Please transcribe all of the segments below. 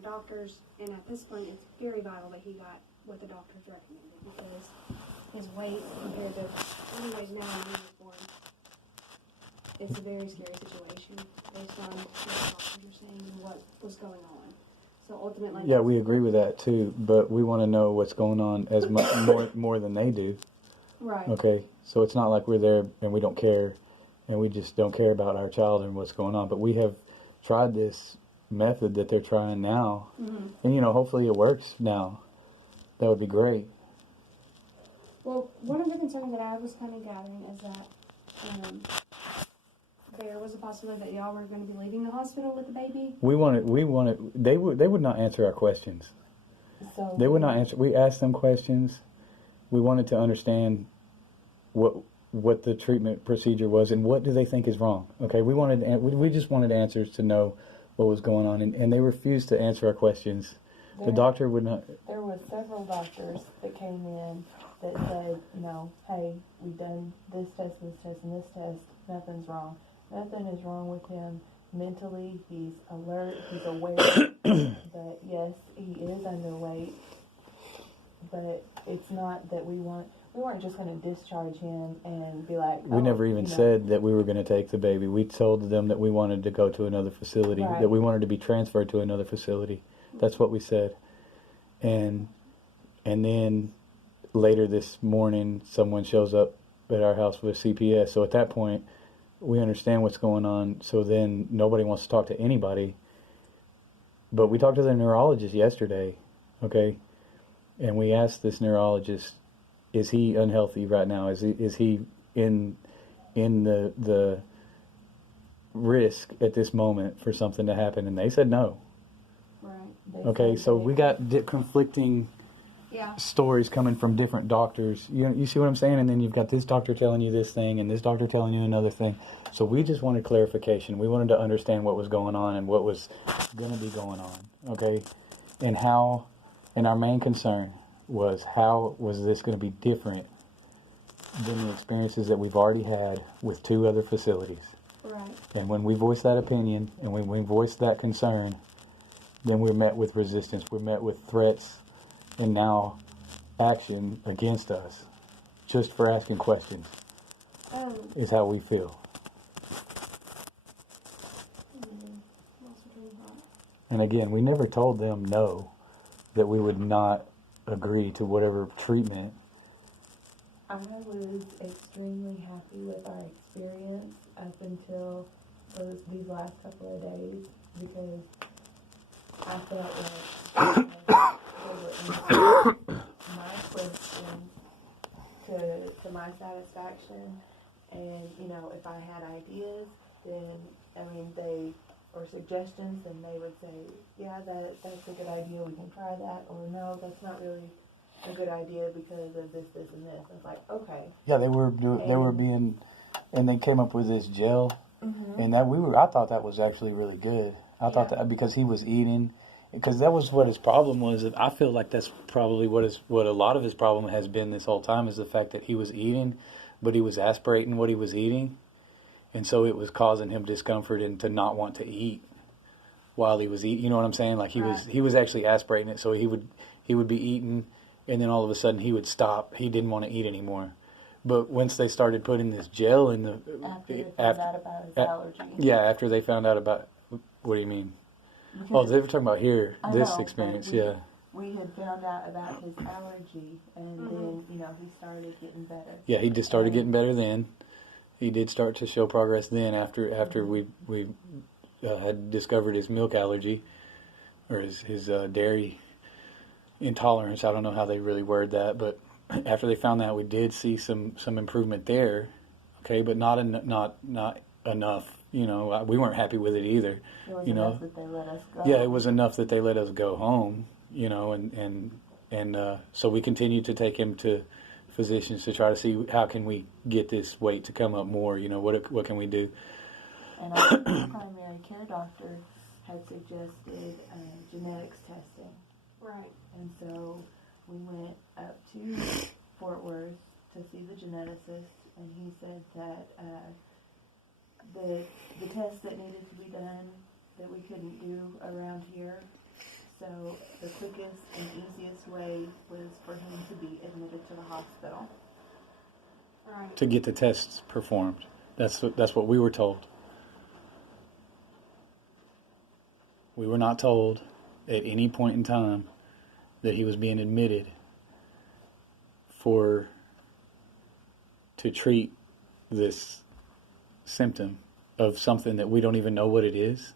the doctors, and at this point it's very vital that he got what the doctors recommended, because his weight compared to what he weighs now in uniform, it's a very scary situation based on what the doctors are saying and what was going on. So ultimately, yeah, we agree with that too, but we want to know what's going on as much more than they do. right. Okay, so it's not like we're there and we don't care, and we just don't care about our child and what's going on. But we have tried this method that they're trying now, and hopefully it works now. That would be great. Well, one of the concerns that I was kind of gathering is that there was a possibility that y'all were going to be leaving the hospital with the baby. We wanted. They would not answer our questions. So They would not answer. We asked them questions. We wanted to understand what the treatment procedure was and what do they think is wrong. Okay, we just wanted answers to know what was going on, and they refused to answer our questions. The doctor would not. There were several doctors that came in that said, hey, we've done this test, and this test. Nothing's wrong. Nothing is wrong with him mentally. He's alert. He's aware that, yes, he is underweight. But it's not that we weren't just going to discharge him and be like, we never even said that we were going to take the baby. We told them that we wanted to go to another facility, right. that we wanted to be transferred to another facility. That's what we said. And then later this morning, someone shows up at our house with CPS. So at that point, we understand what's going on. So then nobody wants to talk to anybody. But we talked to the neurologist yesterday, okay? And we asked this neurologist, is he unhealthy right now? Is he in the risk at this moment for something to happen? And they said no. Right. Okay, so we got conflicting stories coming from different doctors. You see what I'm saying? And then you've got this doctor telling you this thing and this doctor telling you another thing. So we just wanted clarification. We wanted to understand what was going on and what was going to be going on. Okay, and our main concern was, how was this going to be different than the experiences that we've already had with 2 other facilities? Right. And when we voiced that opinion and when we voiced that concern, then we're met with resistance. We're met with threats and now action against us just for asking questions is how we feel. And again, we never told them no, that we would not agree to whatever treatment. I was extremely happy with our experience up until these last couple of days, because I felt like they were answering my questions to my satisfaction. And, if I had ideas, then, or suggestions, then they would say, yeah, that's a good idea, we can try that, or no, that's not really a good idea because of this, this, and this. I was like, okay. Yeah, they were being, and they came up with this gel, and I thought that was actually really good. I thought that because he was eating, because that was what his problem was. I feel like that's probably what a lot of his problem has been this whole time, is the fact that he was eating, but he was aspirating what he was eating. And so it was causing him discomfort and to not want to eat while he was eating. You know what I'm saying? Like he was actually aspirating it. So he would be eating, and then all of a sudden he would stop. He didn't want to eat anymore. But once they started putting this gel in after they found out about his allergy. Yeah, after they found out about, what do you mean? Because they were talking about here, this experience. We had found out about his allergy, and then he started getting better. Yeah, he just started getting better then. He did start to show progress then after we had discovered his milk allergy, or his dairy intolerance. I don't know how they really word that, but after they found that, we did see some improvement there. Okay, but not enough. We weren't happy with it either. It was enough that they let us go. Yeah, it was enough that they let us go home. And so we continued to take him to physicians to try to see how can we get this weight to come up more. What can we do? And our primary care doctor had suggested genetics testing. Right. And so we went up to Fort Worth to see the geneticist, and he said that the tests that needed to be done that we couldn't do around here, So the quickest and easiest way was for him to be admitted to the hospital. Right. To get the tests performed. That's what we were told. We were not told at any point in time that he was being admitted to treat this symptom of something that we don't even know what it is.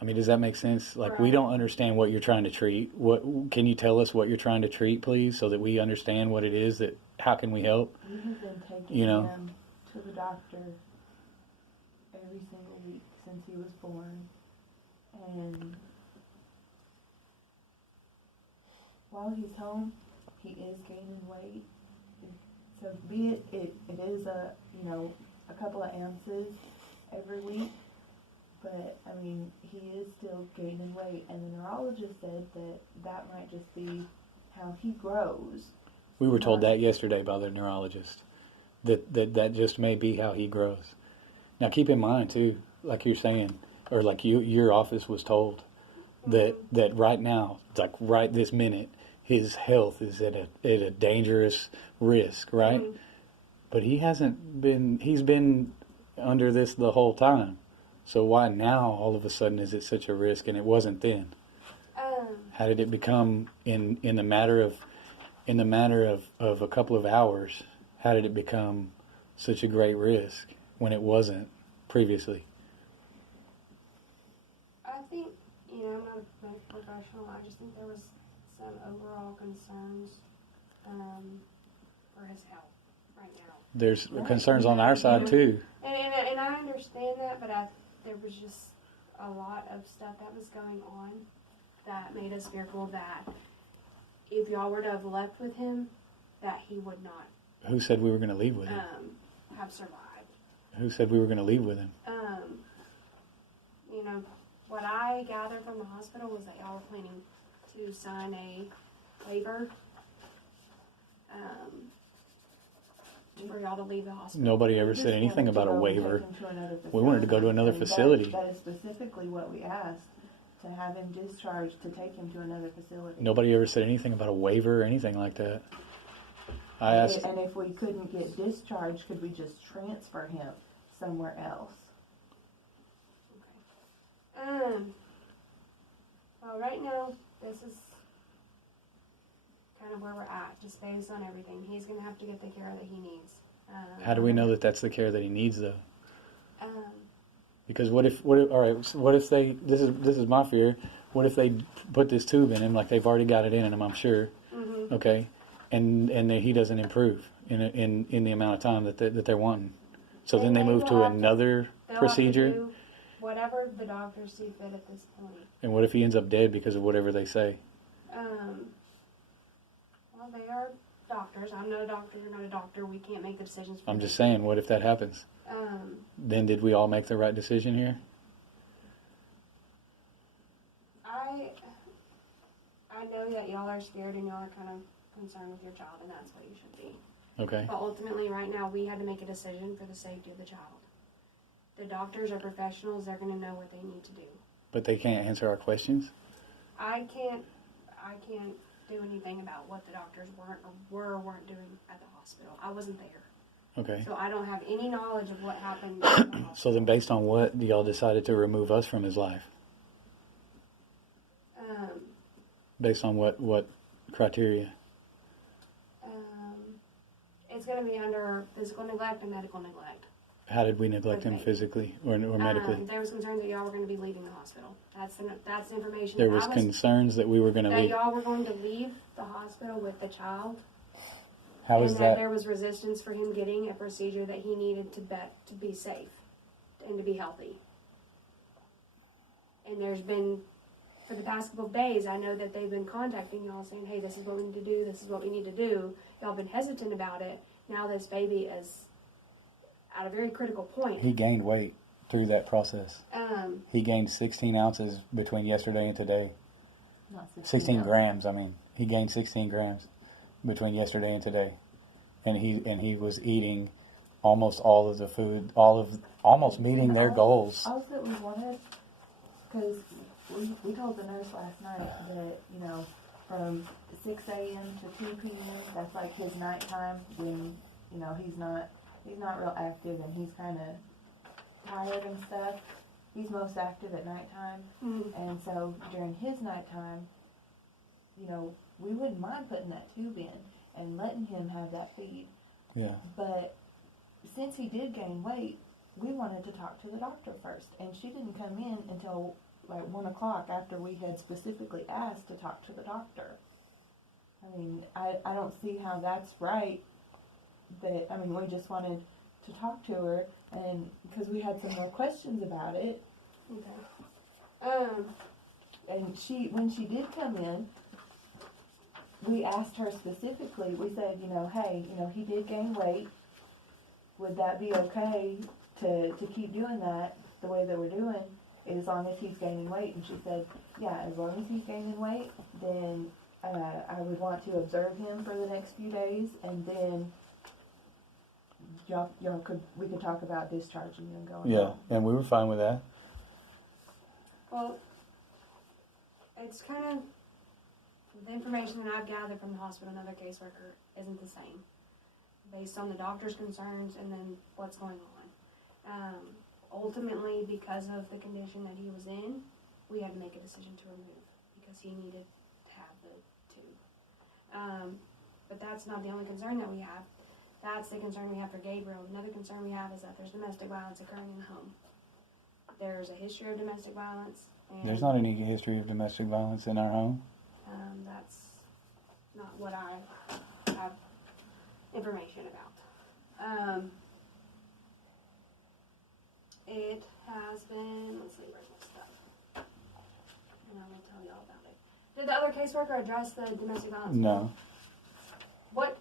I mean, does that make sense? Like, we Right. don't understand what you're trying to treat. What can you tell us what you're trying to treat, please, so that we understand what it is? That how can we help? We have been taking You know. him to the doctor every single week since he was born. And while he's home, he is gaining weight. So be it is a couple of ounces every week. But, I mean, he is still gaining weight. And the neurologist said that might just be how he grows. We were told that yesterday by the neurologist. That just may be how he grows. Now, keep in mind, too, like you're saying, or like your office was told, that right now, like right this minute, his health is at a dangerous risk, right? Mm-hmm. But he's been under this the whole time. So why now all of a sudden is it such a risk, and it wasn't then? How did it become in the matter of a couple of hours? How did it become such a great risk when it wasn't previously? I think, I'm not a medical professional. I just think there was some overall concerns for his health right now. There's concerns on our side too. And I understand that, but there was just a lot of stuff that was going on that made us fearful that if y'all were to have left with him, that he would not Who said we were going to leave with him? have survived. Who said we were going to leave with him? What I gathered from the hospital was that y'all were planning to sign a waiver for y'all to leave the hospital. Nobody ever We said just anything wanted to about a go and waiver. take him to another We wanted to go to another And facility. That is specifically what we asked, to have him discharged, to take him to another facility. Nobody ever said anything about a waiver or anything like that. I asked. And if we couldn't get discharged, could we just transfer him somewhere else? Okay. Well, right now, this is kind of where we're at, just based on everything. He's going to have to get the care that he needs. How do we know that that's the care that he needs, though? Um, Because what if all right? So what if they? This is my fear. What if they put this tube in him, like they've already got it in him? I'm sure. mm-hmm. Okay, and he doesn't improve in the amount of time that they're wanting. So then they They move will to have to- another They'll procedure. have to do whatever the doctors see fit at this point. And what if he ends up dead because of whatever they say? Well, they are doctors. I'm not a doctor. You're not a doctor. We can't make the decisions for I'm them. just saying, what if that happens? Then did we all make the right decision here? I know that y'all are scared and y'all are kind of concerned with your child, and that's what you should be. Okay. But ultimately, right now, we had to make a decision for the safety of the child. The doctors are professionals. They're going to know what they need to do. But they can't answer our questions? I can't do anything about what the doctors weren't or weren't doing at the hospital. I wasn't there. Okay. So I don't have any knowledge of what happened at the hospital. So then based on what y'all decided to remove us from his life? Based on what criteria? It's going to be under physical neglect and medical neglect. How did we neglect him physically or medically? There was concerns that y'all were going to be leaving the hospital. That's the information. There that was I concerns that we were going to that leave. y'all were going to leave the hospital with the child. How and is that that? there was resistance for him getting a procedure that he needed to be safe and to be healthy. And there's been, for the past couple of days, I know that they've been contacting y'all saying, hey, this is what we need to do, this is what we need to do. Y'all been hesitant about it. Now this baby is at a very critical point. He gained weight through that process. He gained 16 ounces between yesterday and today. Not 16 grams, I mean. He gained 16 grams between yesterday and today. And he was eating almost all of the food, almost meeting their goals. Also, we wanted, because we told the nurse last night that, you know, from 6 a.m. to 2 p.m., that's like his nighttime when, you know, he's not real active and he's kind of tired and stuff. He's most active at nighttime. And so during his nighttime, you know, we wouldn't mind putting that tube in and letting him have that feed. Yeah. But since he did gain weight, we wanted to talk to the doctor first. And she didn't come in until like 1 o'clock after we had specifically asked to talk to the doctor. I mean, I don't see how that's right. That, I mean, we just wanted to talk to her, and because we had some more questions about it. Okay. And when she did come in, we asked her specifically, we said, you know, hey, you know, he did gain weight. Would that be okay to keep doing that the way that we're doing, as long as he's gaining weight? And she said, yeah, as long as he's gaining weight, then I would want to observe him for the next few days, and then we could talk about discharging him going home. And we were fine with that. Well, it's kind of the information that I've gathered from the hospital and other caseworker isn't the same, based on the doctor's concerns and then what's going on. Ultimately, because of the condition that he was in, we had to make a decision to remove because he needed to have the tube. But that's not the only concern that we have. That's the concern we have for Gabriel. Another concern we have is that there's domestic violence occurring in the home. There's a history of domestic violence. And there's not any history of domestic violence in our home. That's not what I have information about. It has been, let's see, where's my stuff? And I will tell you all about it. Did the other caseworker address the domestic violence? No. What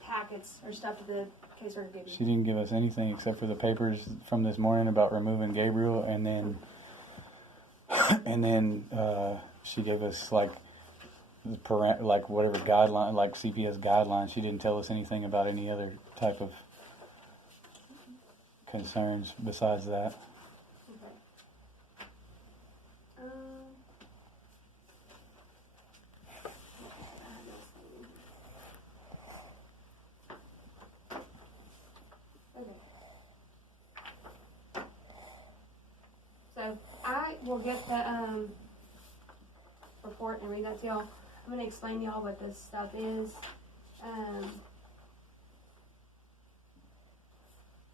packets or stuff did the caseworker give you? She didn't give us anything except for the papers from this morning about removing Gabriel, and then she gave us like whatever guideline, like CPS guidelines. She didn't tell us anything about any other type of concerns besides that. Okay. Okay. So I will get the report and read that to y'all. I'm going to explain to y'all what this stuff is.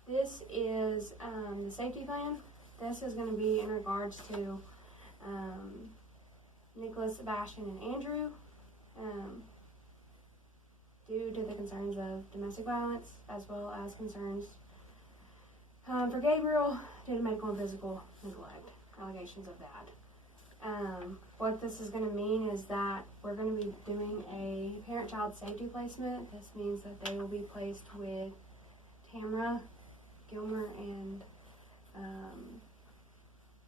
This is the safety plan. This is going to be in regards to Nicholas, Sebastian, and Andrew, due to the concerns of domestic violence, as well as concerns for Gabriel due to medical and physical neglect, allegations of that. What this is going to mean is that we're going to be doing a parent-child safety placement. This means that they will be placed with Tamara, Gilmer, and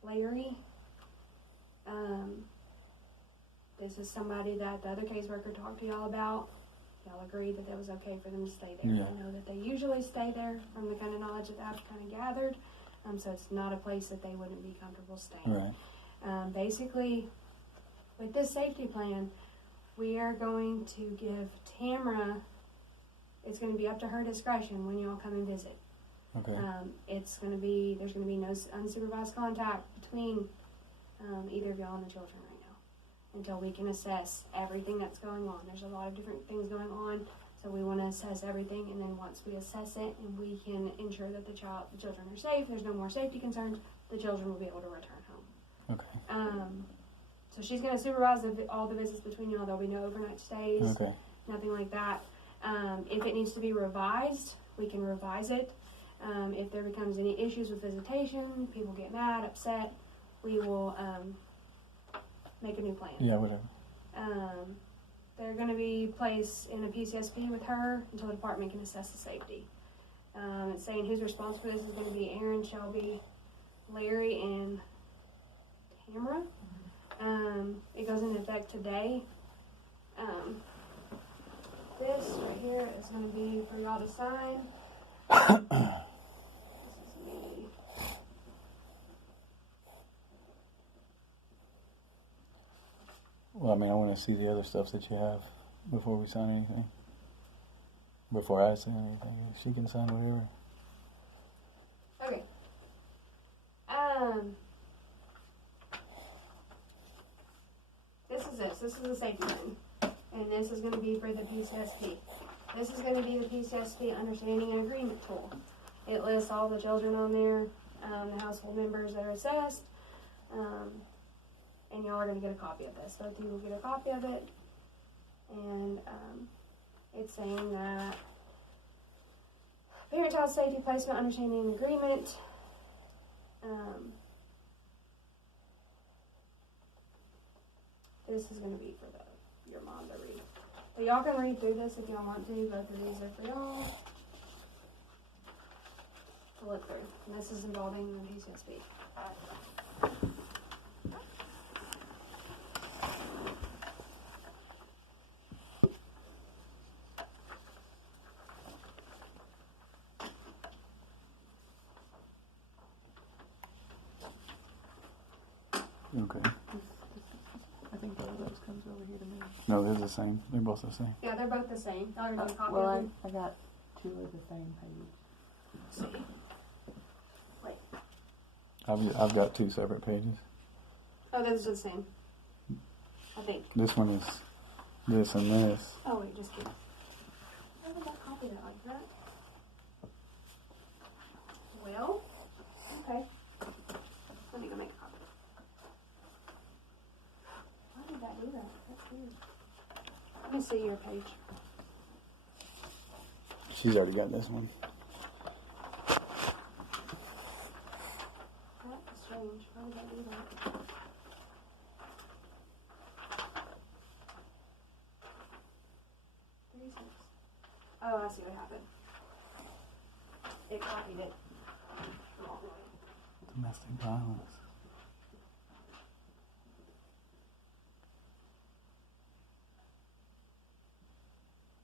Larry. This is somebody that the other caseworker talked to y'all about. Y'all agreed that it was okay for them to stay there. Yeah. I know that they usually stay there from the kind of knowledge that I've kind of gathered. So it's not a place that they wouldn't be comfortable staying. Right. Basically, with this safety plan, we are going to give Tamara, it's going to be up to her discretion when y'all come and visit. Okay. There's going to be no unsupervised contact between either of y'all and the children right now until we can assess everything that's going on. There's a lot of different things going on, so we want to assess everything, and then once we assess it and we can ensure that the children are safe, there's no more safety concerns, the children will be able to return home. Okay. So she's going to supervise all the visits between y'all. There'll be no overnight stays, Okay. nothing like that. If it needs to be revised, we can revise it. If there becomes any issues with visitation, people get mad, upset, we will make a new plan. Yeah, whatever. They're going to be placed in a PCSP with her until the department can assess the safety. It's saying who's responsible for this is going to be Aaron, Shelby, Larry, and Tamara. It goes into effect today. This right here is going to be for y'all to sign. This is me. Well, I mean, I want to see the other stuff that you have before we sign anything. Before I sign anything, she can sign whatever. Okay. This is this. This is the safety plan. And this is going to be for the PCSP. This is going to be the PCSP Understanding and Agreement tool. It lists all the children on there, the household members that are assessed, and y'all are going to get a copy of this. Both of you will get a copy of it. And it's saying that parent-child safety placement understanding and agreement. This is going to be for your mom to read. But y'all can read through this if y'all want to. Both of these are for y'all to look through. And this is involving the PCSP. Okay. I think one of those comes over here to me. No, they're the same. They're both the same. Yeah, they're both the same. Y'all are going to copy Well, of them. I got two of the same page. Wait. I've got 2 separate pages. Oh, those are the same. I think. This one is this and this. Oh, wait, just kidding. Why would I copy that like that? Well, okay. Let me go make a copy. Why did that do that? That's weird. Let me see your page. She's already got this one. That's strange. Why did that do that? Oh, I see what happened. It copied it the wrong way. Domestic violence.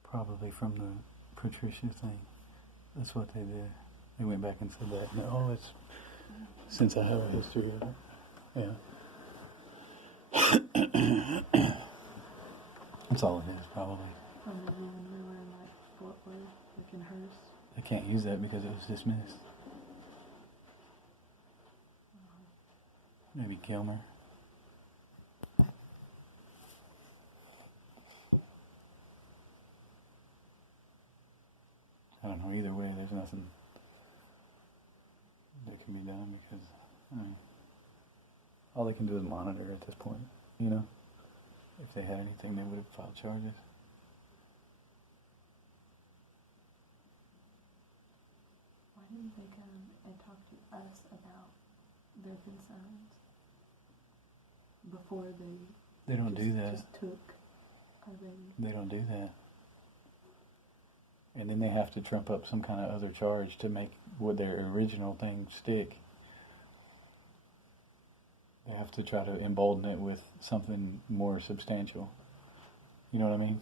Probably from the Patricia thing. That's what they did. They went back and said that. No, it's since I have a history of it. Yeah. That's all it is, probably. From the woman we were in like Fort Worth, like in hers. They can't use that because it was dismissed. Maybe Gilmer. I don't know. Either way, there's nothing that can be done because, I mean, all they can do is monitor at this point, you know? If they had anything, they would have filed charges. Why didn't they come and talk to us about their concerns before they They don't do that. just took our baby? They don't do that. And then they have to trump up some kind of other charge to make what their original thing stick. They have to try to embolden it with something more substantial. You know what I mean?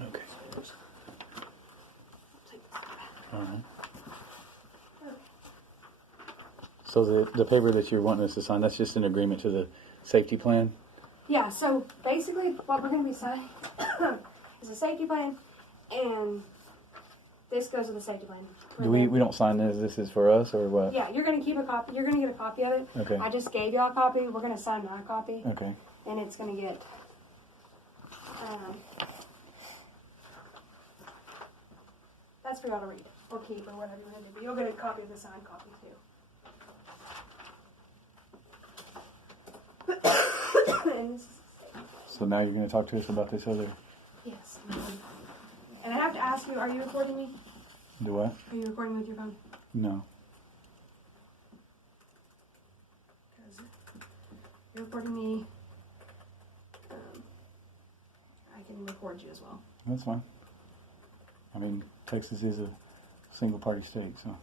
Okay. All right. So the paper that you're wanting us to sign, that's just an agreement to the safety plan? Yeah, so basically what we're going to be signing is a safety plan, and this goes with the safety plan. Do we don't sign this? This is for us or what? Yeah, you're going to keep a copy. You're going to get a copy of it. Okay. I just gave y'all a copy. We're going to sign my copy, Okay. and it's going to get... that's for y'all to read or keep or whatever you want to do. But you'll get a copy of the signed copy too. And this is, So now you're going to talk to us about this other... yes. And I have to ask you, are you recording me? Do what? Are you recording with your phone? No. Because you're recording me. I can record you as well. That's fine. I mean, Texas is a single party state, so...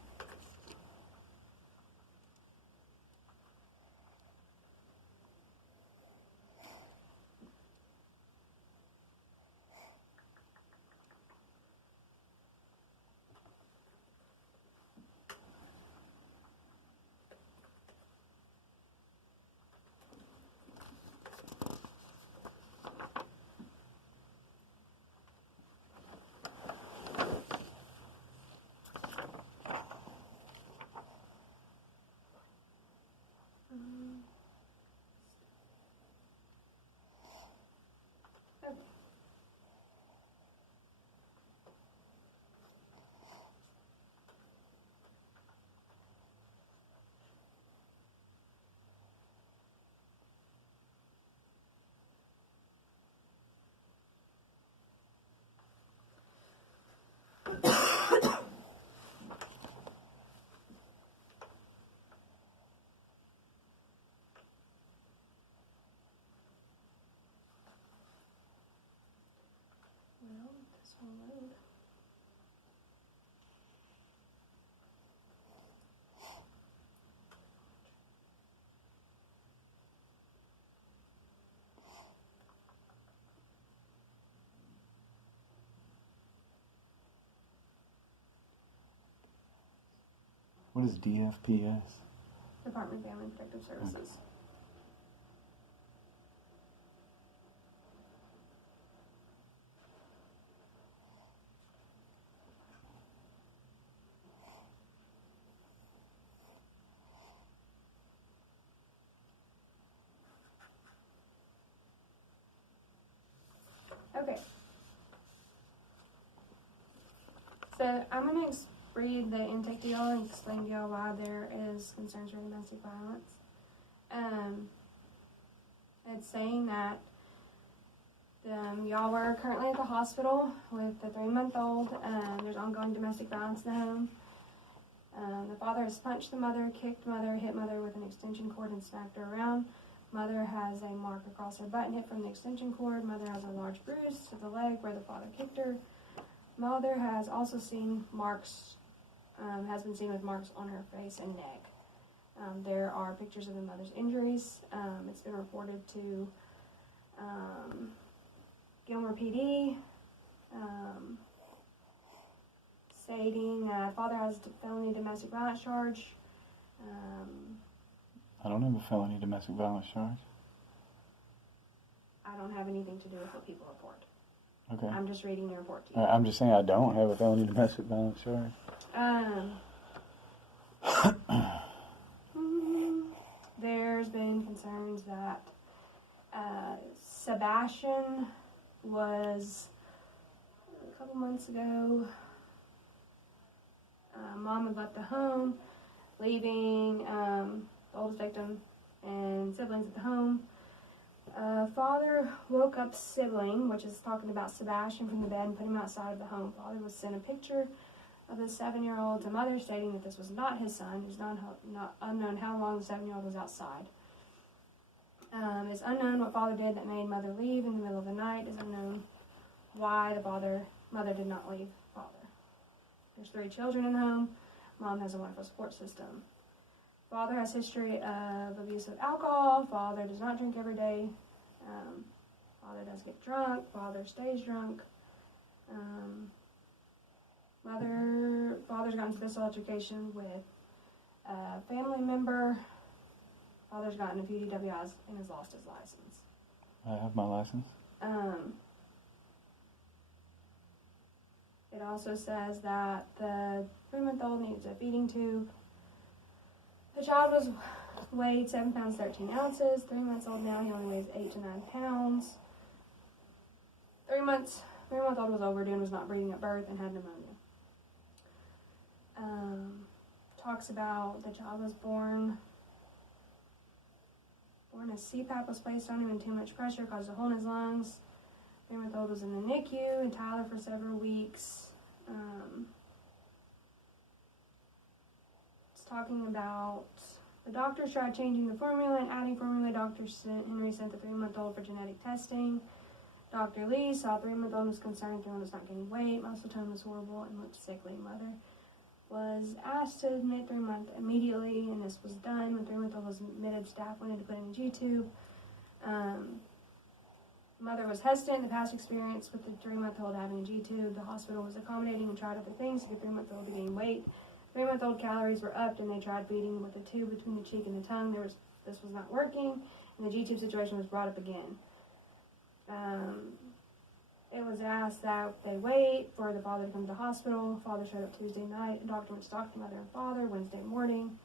What is DFPS? Department of Family and Protective Services. Okay. So I'm going to read the intake to y'all and explain to y'all why there is concerns for domestic violence. It's saying that y'all were currently at the hospital with the 3-month-old. There's ongoing domestic violence in the home. The father has punched the mother, kicked mother, hit mother with an extension cord and smacked her around. Mother has a mark across her butt hit from the extension cord. Mother has a large bruise to the leg where the father kicked her. Mother has also seen marks, has been seen with marks on her face and neck. There are pictures of the mother's injuries. It's been reported to Gilmer PD, stating that father has a felony domestic violence charge. I don't have a felony domestic violence charge. I don't have anything to do with what people report. Okay. I'm just reading the report to you. I'm just saying I don't have a felony domestic violence charge. There's been concerns that Sebastian was, a couple months ago, mom had left the home, leaving the oldest victim and siblings at the home. Father woke up sibling, which is talking about Sebastian, from the bed and put him outside of the home. Father was sent a picture of the 7-year-old to mother, stating that this was not his son. It's not unknown how long the 7-year-old was outside. It's unknown what father did that made mother leave in the middle of the night. It's unknown why mother did not leave father. There's 3 children in the home. Mom has a wonderful support system. Father has history of abuse of alcohol. Father does not drink every day. Father does get drunk. Father stays drunk. Father's gotten physical altercation with a family member. Father's gotten a few DWIs and has lost his license. I have my license. It also says that the 3-month-old needs a feeding tube. The child weighed 7 pounds 13 ounces. 3 months old now, he only weighs 8 to 9 pounds. 3-month-old was overdue and was not breathing at birth and had pneumonia. Talks about the child was born as CPAP was placed on him and too much pressure caused a hole in his lungs. 3-month-old was in the NICU in Tyler for several weeks. It's talking about the doctors tried changing the formula and adding formula. Henry sent the 3-month-old for genetic testing. Dr. Lee saw 3-month-old was concerned 3-month-old was not gaining weight. Muscle tone was horrible and looked sickly. Mother was asked to admit 3-month immediately, and this was done. When 3-month-old was admitted, staff wanted to put in a G-tube. Mother was hesitant in the past experience with the 3-month-old having a G-tube. The hospital was accommodating and tried other things to get 3-month-old to gain weight. 3-month-old calories were upped, and they tried feeding with a tube between the cheek and the tongue. This was not working, and the G-tube situation was brought up again. It was asked that they wait for the father to come to the hospital. Father showed up Tuesday night. A doctor went to talk to mother and father Wednesday morning.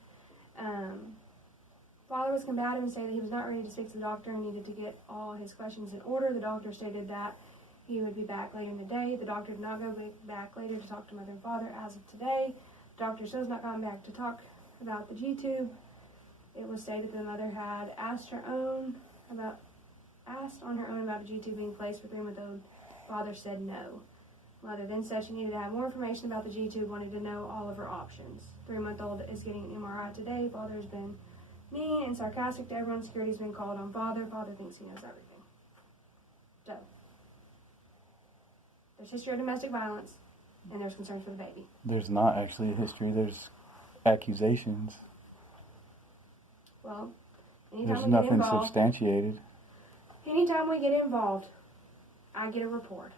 Father was combative and stated he was not ready to speak to the doctor and needed to get all his questions in order. The doctor stated that he would be back later in the day. The doctor did not go back later to talk to mother and father as of today. The doctor still has not gone back to talk about the G-tube. It was stated the mother had asked on her own about a G-tube being placed for 3-month-old. Father said no. Mother then said she needed to have more information about the G-tube, wanted to know all of her options. 3-month-old is getting an MRI today. Father has been mean and sarcastic to everyone. Security's been called on father. Father thinks he knows everything. So, there's history of domestic violence, and there's concerns for the baby. There's not actually a history. There's accusations. Well, anytime There's we get nothing involved, substantiated. anytime we get involved, I get a report.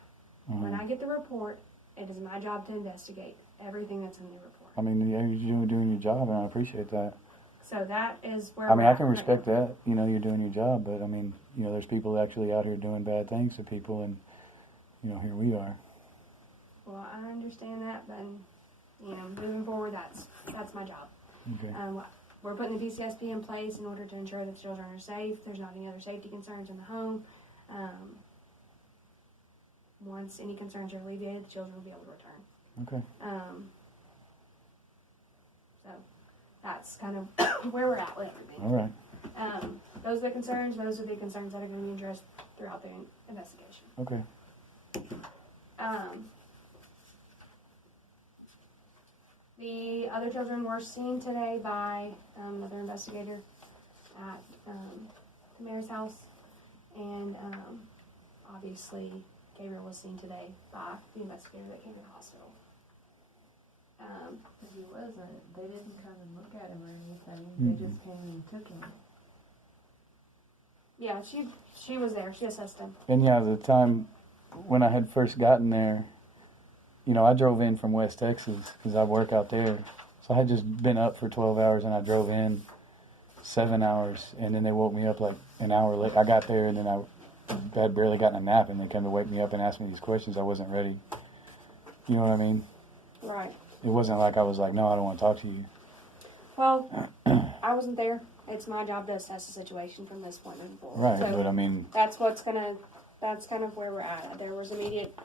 Mm-hmm. When I get the report, it is my job to investigate everything that's in the report. I mean, yeah, you're doing your job, and I appreciate that. So that is where I mean, we're I can at respect right now. that. You know, you're doing your job, but I mean, you know, there's people actually out here doing bad things to people, and you know, here we are. Well, I understand that, but you know, moving forward, that's my job. Okay. We're putting the PCSP in place in order to ensure that the children are safe. There's not any other safety concerns in the home. Once any concerns are alleviated, the children will be able to return. Okay. So that's kind of where we're at with everything. All right. Those are the concerns. Those are the concerns that are going to be addressed throughout the investigation. Okay. The other children were seen today by another investigator at Tamara's house, and obviously Gabriel was seen today by the investigator that came to the hospital. He wasn't. They didn't come and look at him or anything. Mm-hmm. They just came and took him. Yeah, she was there. She assessed him. And yeah, the time when I had first gotten there, you know, I drove in from West Texas because I work out there. So I had just been up for 12 hours, and I drove in 7 hours, and then they woke me up like an hour late. I got there, and then I had barely gotten a nap, and they came to wake me up and ask me these questions. I wasn't ready. You know what I mean? Right. It wasn't like I was like, no, I don't want to talk to you. Well, I wasn't there. It's my job to assess the situation from this point moving forward. Right, So but I mean, that's kind of where we're at. There was immediate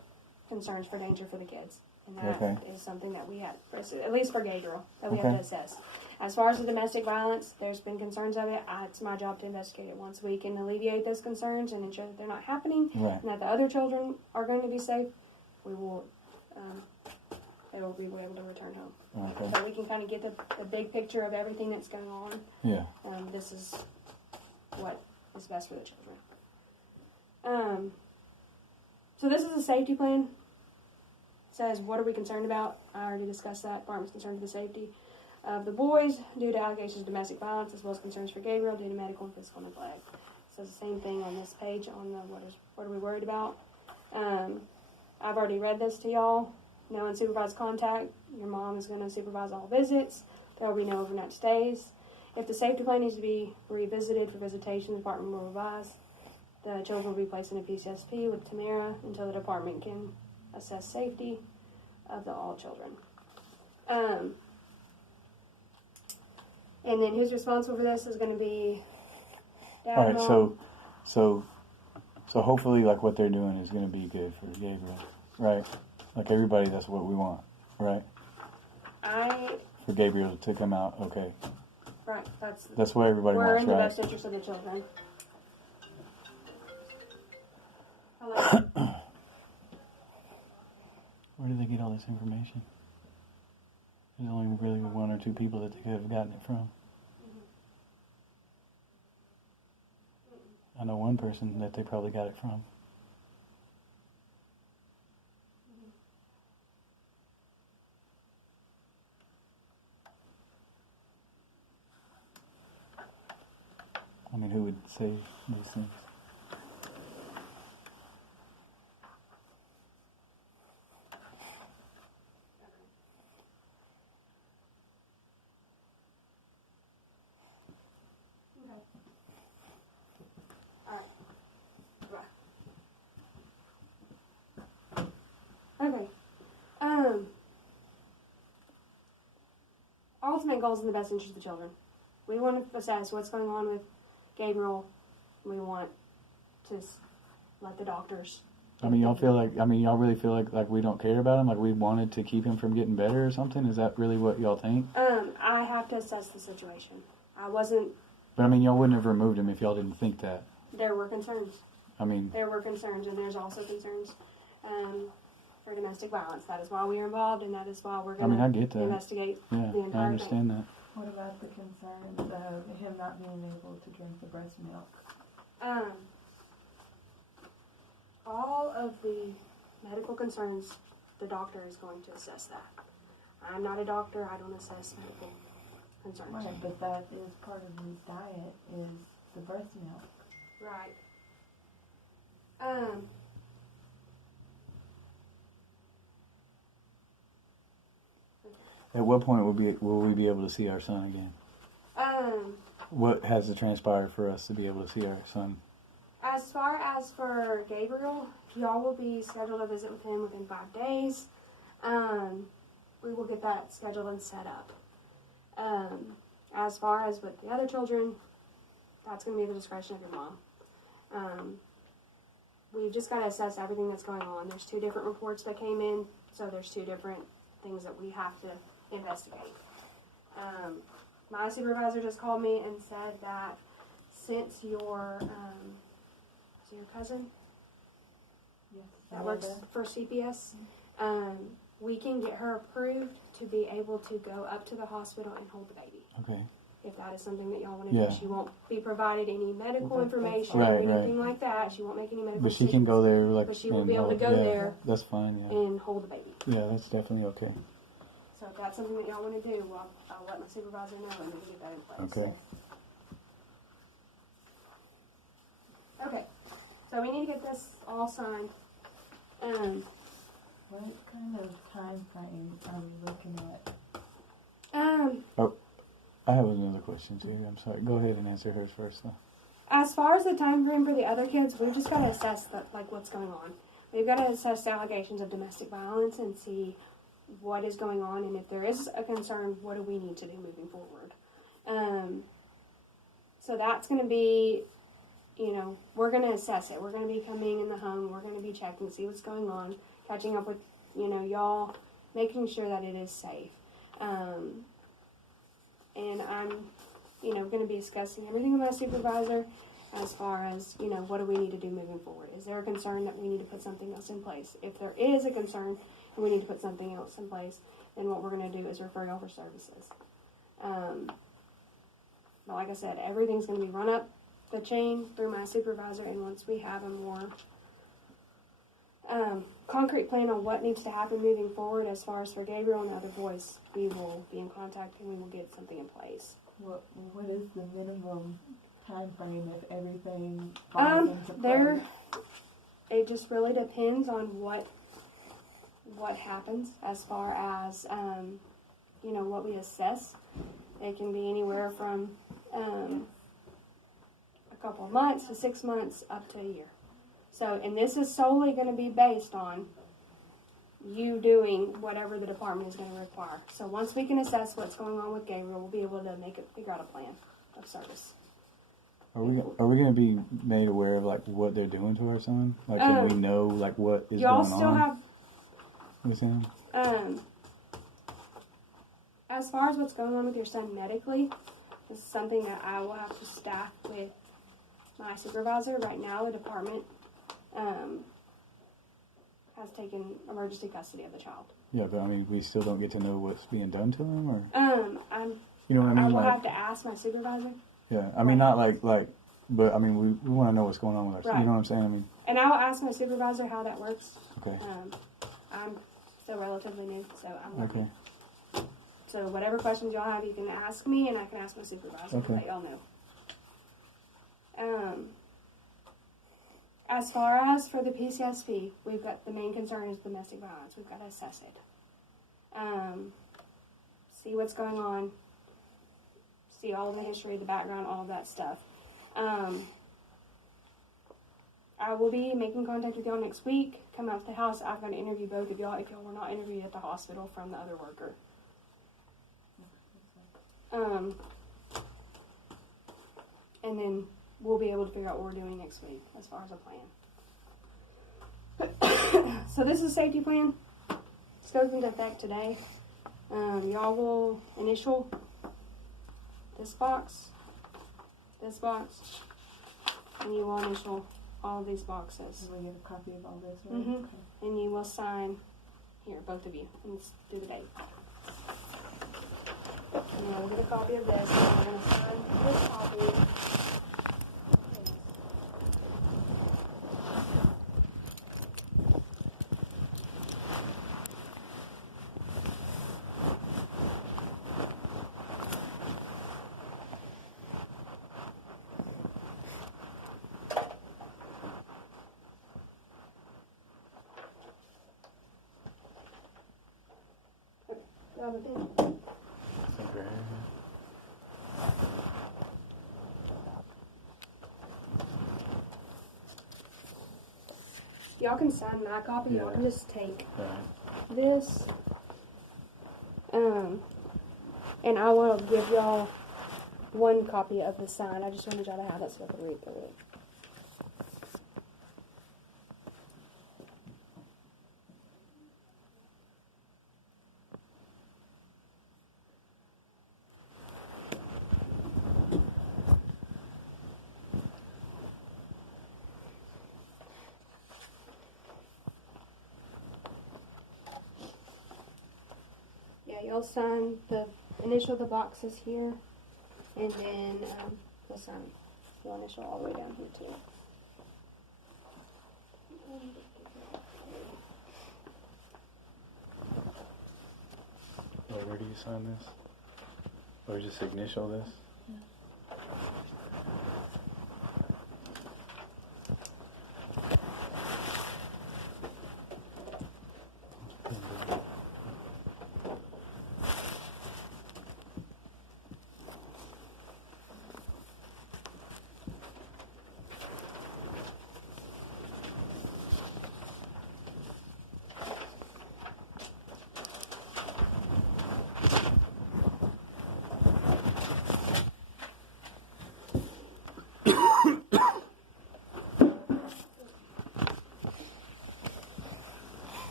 concerns for danger for the kids. And that is something that we had, at least for Gabriel, that we have to assess. As far as the domestic violence, there's been concerns of it. It's my job to investigate it. Once we can alleviate those concerns and ensure that they're not happening, right. and that the other children are going to be safe, we will, they will be able to return home. Okay. So we can kind of get the big picture of everything that's going on. Yeah. This is what is best for the children. So this is a safety plan. Says, what are we concerned about? I already discussed that. Department's concerned with the safety of the boys due to allegations of domestic violence, as well as concerns for Gabriel due to medical and physical neglect. So it's the same thing on this page on the what are we worried about. I've already read this to y'all. No unsupervised contact. Your mom is going to supervise all visits. There will be no overnight stays. If the safety plan needs to be revisited for visitation, the department will revise. The children will be placed in a PCSP with Tamara until the department can assess safety of all children. And then who's responsible for this is going to be Dad, All right, Mom. so hopefully, like, what they're doing is going to be good for Gabriel, right? Like, everybody, that's what we want, right? For Gabriel to come out, okay. Right, That's what everybody we're wants, in the right? best interest of the children. Hello? Where did they get all this information? There's only really one or two people that they could have gotten it from. I know one person that they probably got it from. I mean, who would say those things? Okay. Ultimate goal is in the best interest of the children. We want to assess what's going on with Gabriel. We want to let the doctors. I mean, y'all really feel like we don't care about him? Like we wanted to keep him from getting better or something? Is that really what y'all think? I have to assess the situation. I wasn't. But I mean, y'all wouldn't have removed him if y'all didn't think that. There were concerns. I mean. There were concerns, and there's also concerns for domestic violence. That is why we are involved, and that is why we're going I get that. investigate Yeah, the entire I understand thing. that. What about the concerns of him not being able to drink the breast milk? All of the medical concerns, the doctor is going to assess that. I'm not a doctor. I don't assess medical concerns. Right, but that is part of his diet is the breast milk. Right. At what point will we be able to see our son again? What has to transpire for us to be able to see our son? As far as for Gabriel, y'all will be scheduled to visit with him within 5 days. We will get that scheduled and set up. As far as with the other children, that's going to be the discretion of your mom. We've just got to assess everything that's going on. There's 2 different reports that came in, so there's 2 different things that we have to investigate. My supervisor just called me and said that since your cousin that works for CPS, we can get her approved to be able to go up to the hospital and hold the baby. Okay. If that is something that y'all want to Yeah. do. She won't be provided any medical information Right, or anything right. like that. She won't make any medical But she can go there, like. But she will and be able to hold- go yeah, there That's fine. Yeah. and hold the baby. Yeah, that's definitely okay. So if that's something that y'all want to do, I'll let my supervisor know and we can get that in place. Okay. Okay. So we need to get this all signed. What kind of time frame are we looking at? I have another question too. I'm sorry. Go ahead and answer hers first, though. As far as the time frame for the other kids, we've just got to assess what's going on. We've got to assess the allegations of domestic violence and see what is going on, and if there is a concern, what do we need to do moving forward. So that's going to be, we're going to assess it. We're going to be coming in the home. We're going to be checking, see what's going on, catching up with, y'all, making sure that it is safe. And I'm, going to be discussing everything with my supervisor as far as, what do we need to do moving forward? Is there a concern that we need to put something else in place? If there is a concern and we need to put something else in place, then what we're going to do is refer y'all for services. But like I said, everything's going to be run up the chain through my supervisor, and once we have a more concrete plan on what needs to happen moving forward as far as for Gabriel and the other boys, we will be in contact and we will get something in place. What is the minimum time frame if everything falls into place? It just really depends on what happens as far as what we assess. It can be anywhere from a couple of months to 6 months up to a year. So, and this is solely going to be based on you doing whatever the department is going to require. So once we can assess what's going on with Gabriel, we'll be able to figure out a plan of service. Are we going to be made aware of what they're doing to our son? Can we know what is y'all going on? still have with him? As far as what's going on with your son medically, this is something that I will have to staff with my supervisor. Right now, the department has taken emergency custody of the child. Yeah, but we still don't get to know what's being done to him, or you know what I mean? I will like, have to ask my supervisor. Yeah, not but we want to know what's going on with our son. Right. You know what I'm saying? And I will ask my supervisor how that works. Okay. I'm still relatively new, so I'm okay. So whatever questions y'all have, you can ask me, and I can ask my supervisor to let y'all know. As far as for the PCSP, we've got the main concern is domestic violence. We've got to assess it. See what's going on. See all of the history, the background, all of that stuff. I will be making contact with y'all next week. Come out to the house. I've got to interview both of y'all if y'all were not interviewed at the hospital from the other worker. And then we'll be able to figure out what we're doing next week as far as a plan. So this is a safety plan. This goes into effect today. Y'all will initial this box, and you will initial all of these boxes. Will we get a copy of all this? Mm-hmm. Okay. And you will sign here, both of you, and do the date. And I will get a copy of this, and we're going to sign this copy. grab a pen? I think we're here. Y'all can sign my copy. Y'all Yeah. can just take Right. this. And I will give y'all one copy of the sign. I just wanted y'all to have it so I could read through it. Yeah, you'll sign the initial of the boxes here, and then you'll sign the initial all the way down here too. Or where do you sign this? Or just initial this?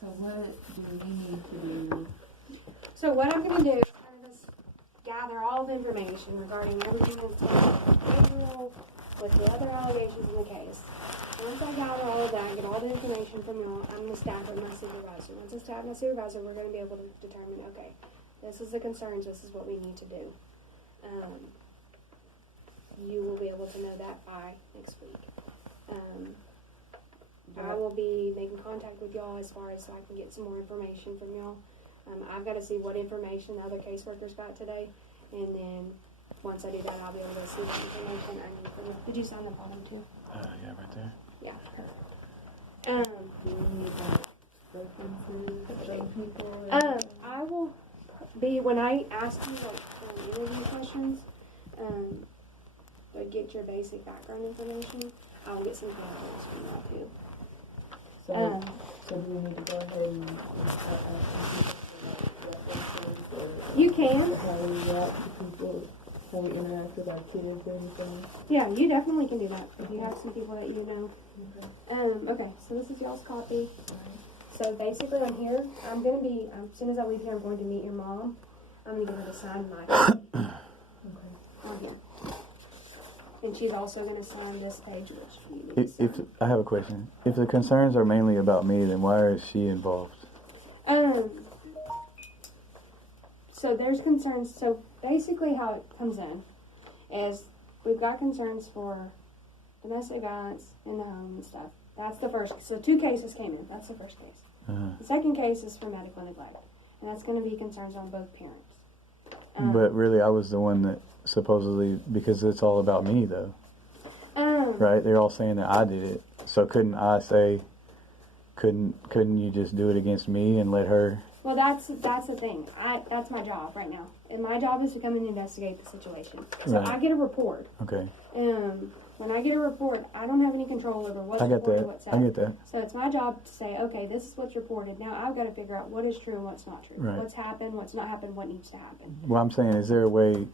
So what do we need to do? So what I'm going to do is kind of just gather all the information regarding everything that's going on with payroll, with the other allegations in the case. Once I gather all of that, get all the information from y'all, I'm going to staff with my supervisor. Once I staff my supervisor, we're going to be able to determine, okay, this is the concerns, this is what we need to do. You will be able to know that by next week. I will be making contact with y'all as far as so I can get some more information from y'all. I've got to see what information the other caseworkers got today, and then once I do that, I'll be able to see what information I need from you. Did you sign the bottom too? Yeah, right there. Yeah, perfect. Do we need like references from people? I will be, when I ask you like interview questions, but get your basic background information, I'll get some contacts from y'all too. So do we need to go ahead and start asking people for references? You can. How we react to people, how we interact with our kids or anything? Yeah, you definitely can do that if you have some people that you know. Okay, so this is y'all's copy. So basically on here, I'm going to be, as soon as I leave here, I'm going to meet your mom. I'm going to get her to sign my copy on here. And she's also going to sign this page, which you need to If sign. I have a question. If the concerns are mainly about me, then why is she involved? So there's concerns. So basically how it comes in is we've got concerns for domestic violence in the home and stuff. That's the first. So 2 cases came in. That's the first case. The second case is for medical neglect. And that's going to be concerns on both parents. But really, I was the one that supposedly, because it's all about me, though. Right? They're all saying that I did it. So couldn't I say, couldn't you just do it against me and let her? Well, that's the thing. That's my job right now. And my job is to come and investigate the situation. So Right. I get a report. Okay. When I get a report, I don't have any control over what's I get reported, that. what's I out. get that. So it's my job to say, okay, this is what's reported. Now I've got to figure out what is true and what's not true. Right. What's happened, what's not happened, what needs to happen. Well, I'm saying, is there a way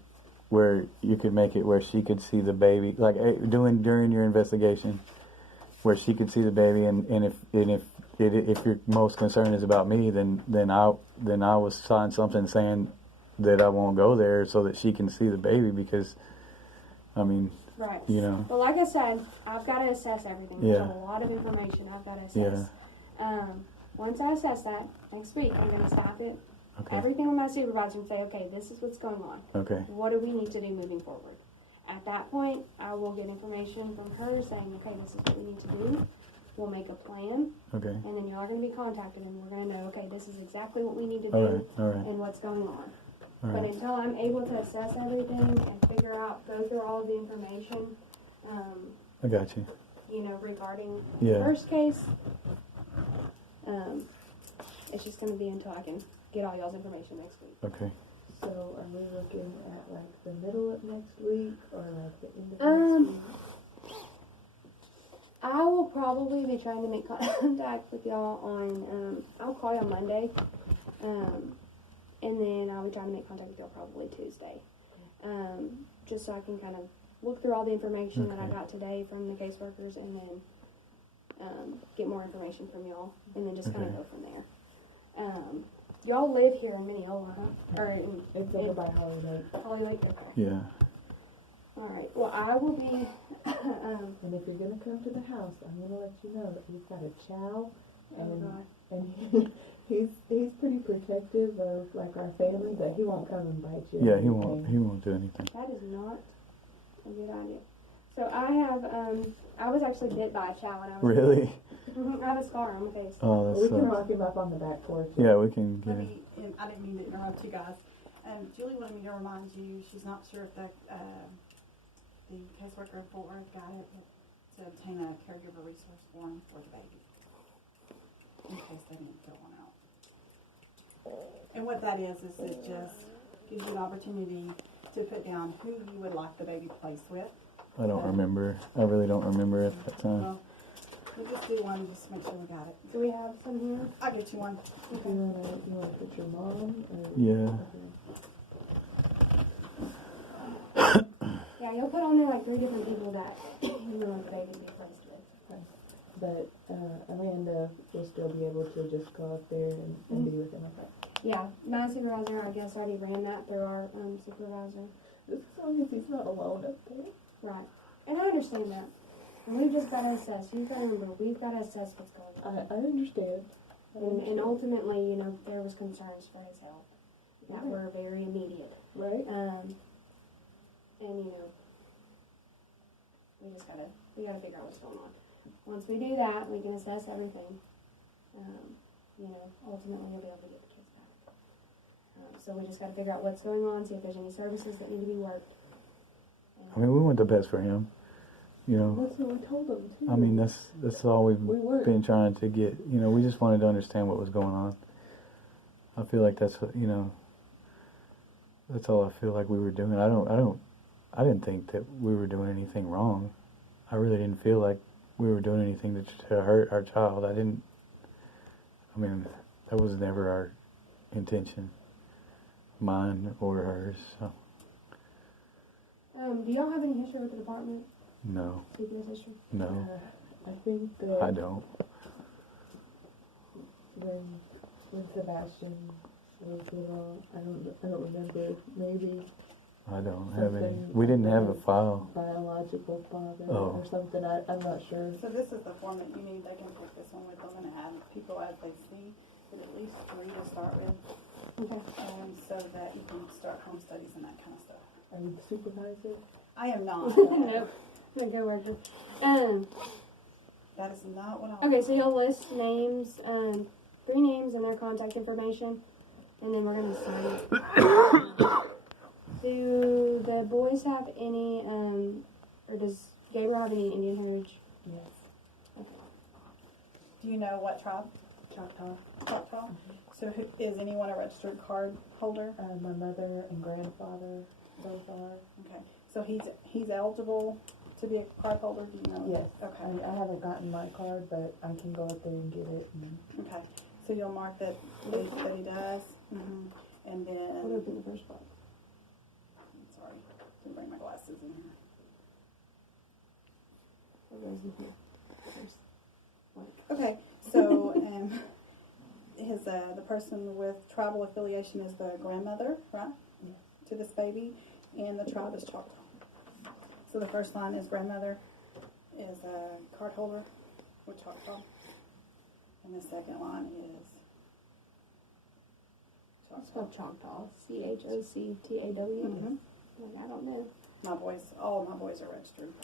where you could make it where she could see the baby, like during your investigation, where she could see the baby, and if your most concern is about me, then I will sign something saying that I won't go there so that she can see the baby, because, I mean, Right. You know. But like I said, I've got to assess everything. Yeah. There's a lot of information I've got to assess. Once I assess that, next week I'm going to stop it. Okay. Everything with my supervisor and say, okay, this is what's going on. Okay. What do we need to do moving forward? At that point, I will get information from her saying, okay, this is what we need to do. We'll make a plan. Okay. And then y'all are going to be contacted and we're going to know, okay, this is exactly what we need to All do right. All right. and what's going on. All But right. until I'm able to assess everything and figure out, go through all of the information, I got you. you know, regarding Yeah. the first case, it's just going to be until I can get all y'all's information next week. Okay. So are we looking at like the middle of next week or like the end of next week? I will probably be trying to make contact with y'all on, I'll call y'all Monday, and then I'll be trying to make contact with y'all probably Tuesday, just so I can kind of look through all the information that I got today from the caseworkers, and then get more information from y'all, and then just kind of go from there. Y'all live here in Mineola, huh? Or It's over by Holly Lake. Holly Lake? Okay. Yeah. All right. Well, I will be. And if you're gonna come to the house, I'm gonna let you know that he's got a chow, and he's pretty protective of like our family, but he won't come and bite you. Yeah. He won't do anything. That is not a good idea. So I have. I was actually bit by a chow when I was. Really? I have a scar on my face. Oh, We that can sucks. lock him up on the back porch. Yeah, we can get Let it. me, and I didn't mean to interrupt you guys. Julie wanted me to remind you, she's not sure if the caseworker in Fort Worth got it, to obtain a caregiver resource form for the baby, in case they didn't fill one out. And what that is it just gives you an opportunity to put down who you would like the baby placed with. I don't remember. I really don't remember at that time. Well, we'll just do one just to make sure we got it. Do we have some here? I'll get you one. If you wanna put your mom or Yeah. Yeah, you'll put on there like 3 different people that you would like the baby to be placed with. But Amanda will still be able to just go up there and be with him. Okay. Yeah, my supervisor, I guess, already ran that through our supervisor. As long as he's not alone up there. Right. And I understand that. And we've just got to assess. You've got to remember, we've got to assess what's going on. I understand. And ultimately, you know, there was concerns for his health that were very immediate. Right? And you know, we gotta figure out what's going on. Once we do that, we can assess everything. You know, ultimately we'll be able to get the kids back. So we just gotta figure out what's going on, see if there's any services that need to be worked. I mean, we want the best for him. You know. That's what we told him too. I mean, that's all we've We were. been trying to get. You know, we just wanted to understand what was going on. I feel like that's what, you know. That's all I feel like we were doing. I didn't think that we were doing anything wrong. I really didn't feel like we were doing anything to hurt our child. I mean, that was never our intention, mine or hers. So. Do y'all have any history with the department? No, CPS history? no, I think that I don't. when Sebastian was little, I don't remember. Maybe I don't have any. something We didn't have a about file. biological father Oh. or something. I'm not sure. So this is the form that you need. They can take this one with them and add people as they see, but at least 3 to start with, Okay. so that you can start home studies and that kind of stuff. Are you the supervisor? I am not. Nope. I'm a good worker. That is not what I. Okay, so you'll list names, 3 names and their contact information, and then we're gonna sign it. Do the boys have any, or does Gabriel have any Indian heritage? Yes. Okay. Do you know what tribe? Choctaw. Choctaw. So is anyone a registered card holder? My mother and grandfather both are. Okay. So he's eligible to be a card holder. Do you know? Yes. Okay. I haven't gotten my card, but I can go up there and get it. Okay. So you'll mark that he does, and then. What would be the first part? Sorry, didn't bring my glasses in here. Where's the here? First. Okay, so the person with tribal affiliation is the grandmother, right? Yeah. To this baby, and the tribe is Choctaw. So the first line is grandmother is a card holder with Choctaw. And the second line is It's Choctaw. spelled Choctaw. CHOCTAW. Mhm. Like, I don't know. All of my boys are registered.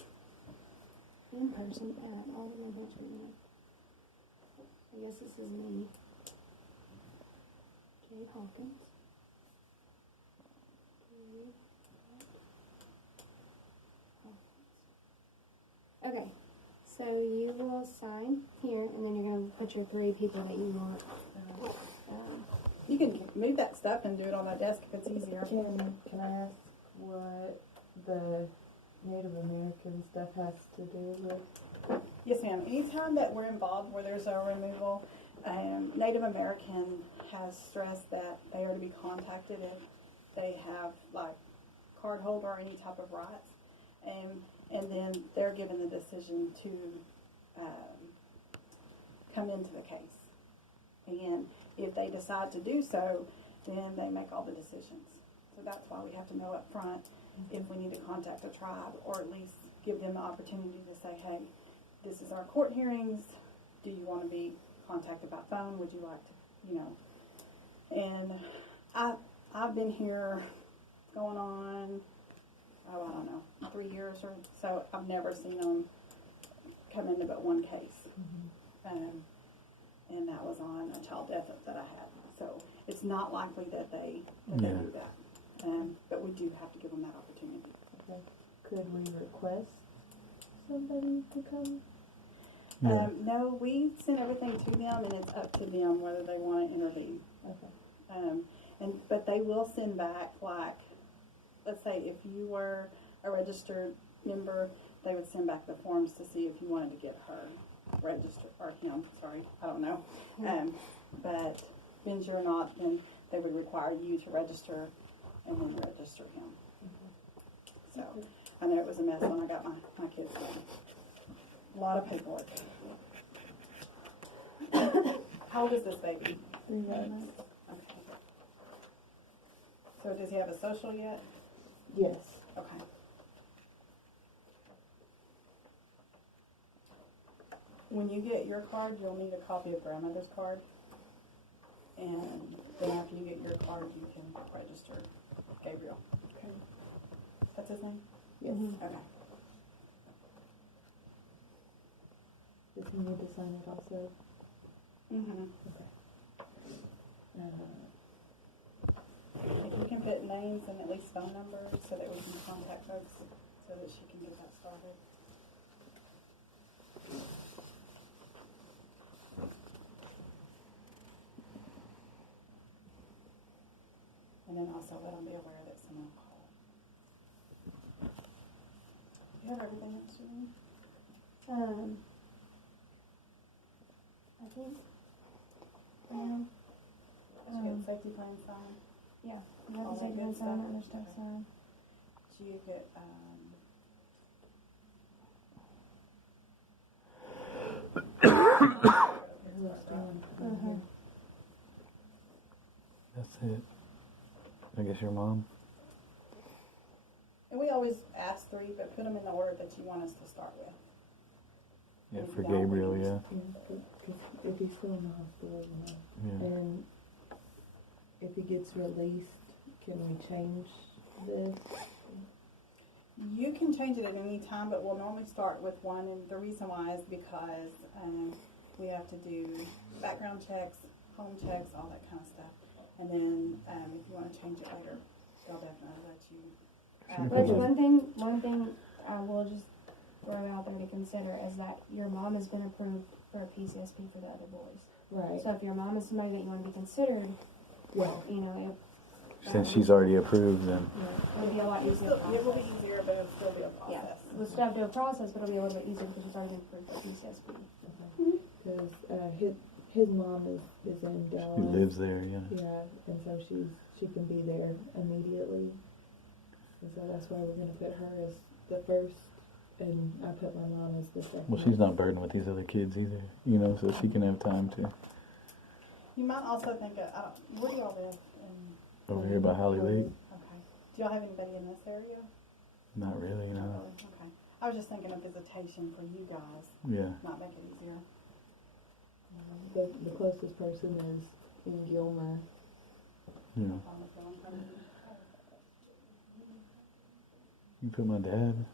In person at all the way I guess this is me. Jade Hawkins. Okay, so you will sign here, and then you're going to put your 3 people that you want. You can move that stuff and do it on my desk if it's easier. Can I ask what the Native American stuff has to do with? Yes, ma'am. Anytime that we're involved where there's a removal, Native American has stressed that they are to be contacted if they have like card holder or any type of rights, and then they're given the decision to come into the case. And if they decide to do so, then they make all the decisions. So that's why we have to know up front if we need to contact the tribe, or at least give them the opportunity to say, hey, this is our court hearings. Do you want to be contacted by phone? Would you like to, And I've been here going on, I don't know, 3 years or so. I've never seen them come into but one case. And that was on a child death that I had. So it's not likely that they do that. But we do have to give them that opportunity. Okay. Could we request somebody to come? No, we send everything to them, and it's up to them whether they want to intervene. Okay. But they will send back, like, let's say if you were a registered member, they would send back the forms to see if you wanted to get her registered, or him, sorry, I don't know. But since you're not, then they would require you to register and then register him. So I know it was a mess when I got my kids done. A lot of paperwork. How old is this baby? 3 months. Okay. So does he have a social yet? Yes. Okay. When you get your card, you'll need a copy of grandmother's card. And then after you get your card, you can register Gabriel. Okay. That's his name? Yes. Okay. Does he need to sign it also? Mm-hmm. Okay. If you can put names and at least phone numbers so that we can contact folks so that she can get that started. And then also let them be aware that someone called. You have everything else you need? I think. Did you get safety plan signed? Yeah. You All have to that take good one stuff? sign, other stuff signed. Did you get, That's it. I guess your mom. and we always ask 3, but put them in the order that you want us to start with. Yeah, If for you don't, Gabriel, we yeah. Because if he's still in the hospital, Yeah. and if he gets released, can we change this? You can change it at any time, but we'll normally start with 1, and the reason why is because we have to do background checks, home checks, all that kind of stuff. And then if you want to change it later, they'll definitely let you. But one thing I will just throw out there to consider is that your mom has been approved for a PCSP for the other boys. Right. So if your mom is somebody that you want to be considered, Yeah. you know, Since she's already approved, then. it'll be a lot easier. It will be easier, but it'll still be a Yeah, process. we'll still have to do a process, but it'll be a little bit easier because she's already been approved for PCSP. Because his mom is in Dallas. She lives there, yeah. Yeah, and so she can be there immediately. And so that's why we're gonna put her as the first, and I put my mom as the second. Well, she's not burdened with these other kids either, you know, so she can have time to. You might also think of, where do y'all live? Over here by Holly Lake. Okay. Do y'all have anybody in this area? Not really, no. Really? Okay. I was just thinking of visitation for you guys. Yeah. Might make it easier. The closest person is in Gilmer. Yeah. You put my dad.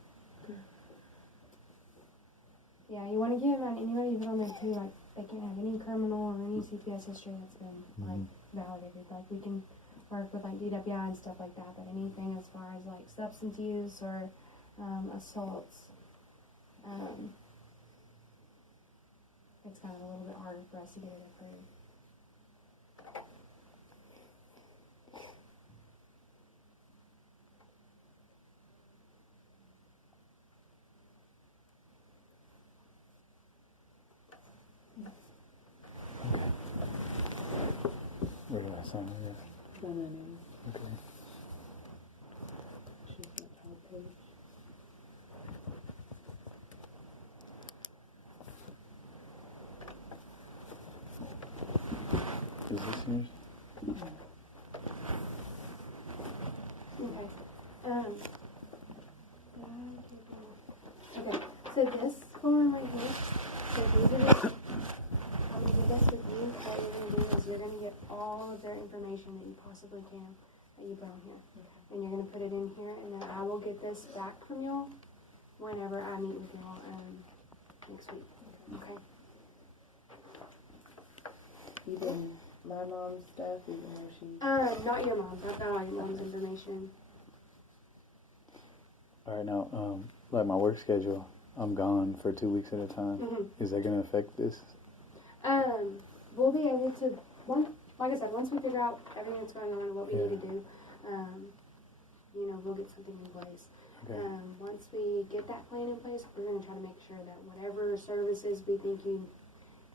Yeah, you want to give anybody you put on there too, like, they can't have any criminal or any CPS history that's been, like, validated. Like, we can work with, like, DWI and stuff like that, but anything as far as, like, substance use or assaults, it's kind of a little bit harder for us to get it approved. Where do I sign it? Okay. Is this yours? Okay. Okay, so this form right here, so these are this, I'm gonna do this with you. What you're gonna do is you're gonna get all of their information that you possibly can that you put on here. And you're gonna put it in here, and then I will get this back from y'all whenever I meet with y'all next week. Okay? Even my mom's stuff, even though she... Not your mom's. I've got all your mom's information. All right, now, like my work schedule, I'm gone for 2 weeks at a time. Mm-hmm. Is that going to affect this? We'll be able to, like I said, once we figure out everything that's going on and what we need to do, we'll get something in place. Okay. Once we get that plan in place, we're going to try to make sure that whatever services we think you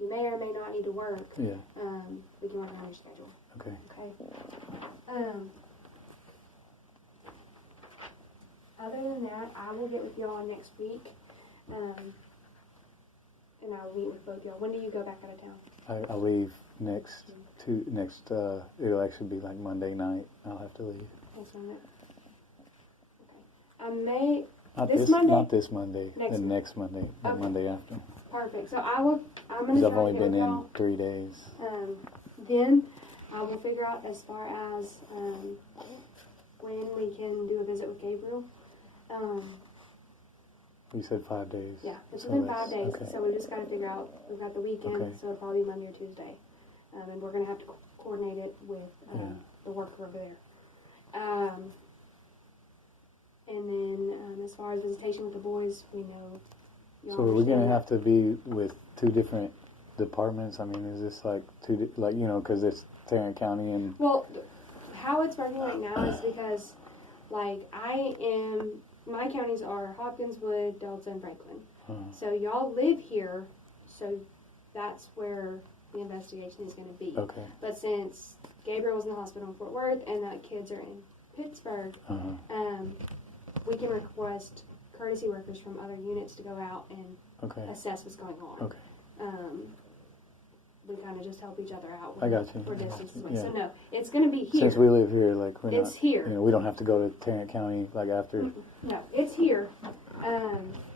may or may not need to work, Yeah. we can work on your schedule. Okay. Okay. Other than that, I will get with y'all next week, and I'll meet with both y'all. When do you go back out of town? I leave next, it'll actually be like Monday night. I'll have to leave. Next Monday. Okay. I may. Not this Monday? Not this Monday. Next the next Monday. The Okay. Monday after. Perfect. So I'm gonna Because try I've only to get been with in y'all. 3 days. Then I will figure out as far as when we can do a visit with Gabriel. We said 5 days. Yeah, it's So within that's- 5 days. okay. So we just got to figure out. We've got the weekend, Okay. so it'll probably be Monday or Tuesday, and we're gonna have to coordinate it with Yeah. the worker over there. And then as far as visitation with the boys, we know. y'all So are we going to understand have to be with 2 different departments? I mean, is this like because it's Tarrant County and... Well, how it's working right now is because, like, my counties are Hopkins, Wood, Delta, and Franklin. So y'all live here, so that's where the investigation is going to be. Okay. But since Gabriel was in the hospital in Fort Worth and the kids are in Pittsburgh, we can request courtesy workers from other units to go out and assess what's going on. Okay. We kind of just help each other out. I got you. For distances away. Yeah. So no, it's going to be here. Since we live here, like It's here. we don't have to go to Tarrant County like after. No, it's here.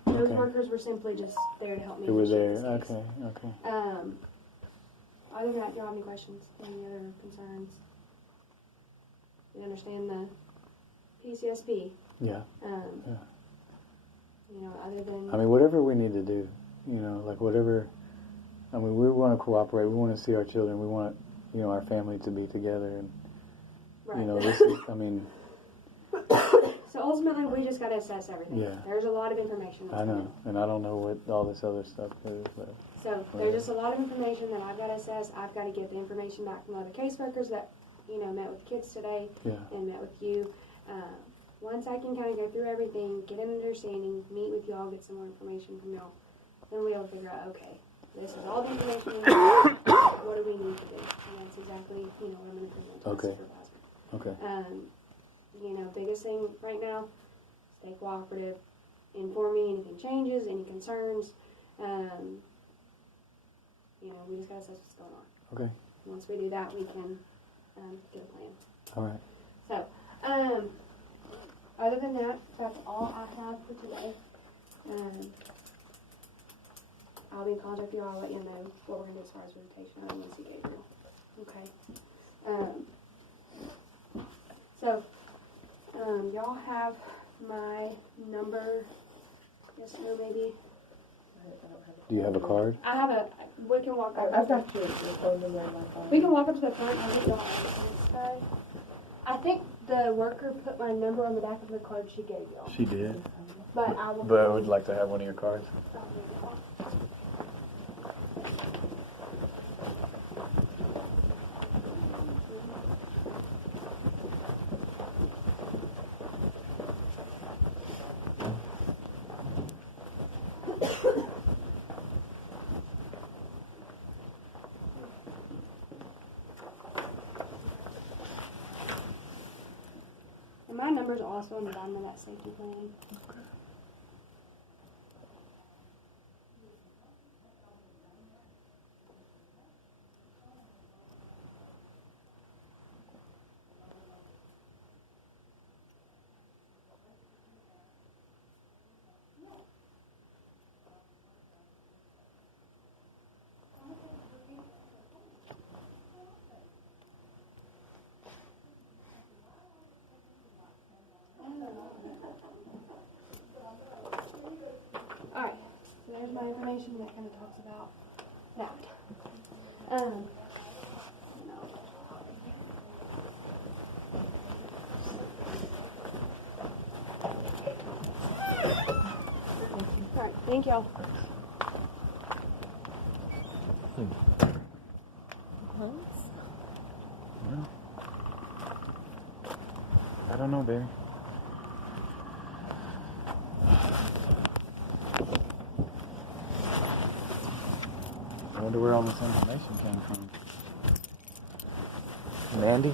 Those Okay. workers were simply just there to help me. It was there. initiate this case. Okay. Other than that, do you have any questions? Any other concerns? You understand the PCSB? Yeah. Other than... I mean, whatever we need to do, like whatever. I mean, we want to cooperate. We want to see our children. We want, our family to be together. And, right. this is, I mean... So ultimately, we just got to assess everything. Yeah. There's a lot of information. I know. And I don't know what all this other stuff is, but... So there's just a lot of information that I've got to assess. I've got to get the information back from other caseworkers that, met with kids today and met with you. Once I can kind of go through everything, get an understanding, meet with y'all, get some more information from y'all, then we'll be able to figure out, okay, this is all the information we need. What do we need to do? And that's exactly, what I'm going to present to the supervisor. Okay. Biggest thing right now, stay cooperative, inform me anything changes, any concerns. We just got to assess what's going on. Okay. Once we do that, we can get a plan. All right. So, other other than that, that's all I have for today. I'll be in contact with you. I'll let you know what we're gonna do as far as visitation. I don't want to see Gabriel. Okay. So, y'all have my number. Yes, no, maybe. Do you have a card? I have a. We can walk up. I've got your phone number in my phone. We can walk up to the front and get y'all insurance card. I think the worker put my number on the back of the card she gave y'all. She did. But I will. But I would like to have one of your cards. And my number's also on the bottom of that safety plan. Alright, so there's my information that kind of talks about that. Alright, thank y'all. I don't know, baby. I wonder where all this information came from. Mandy?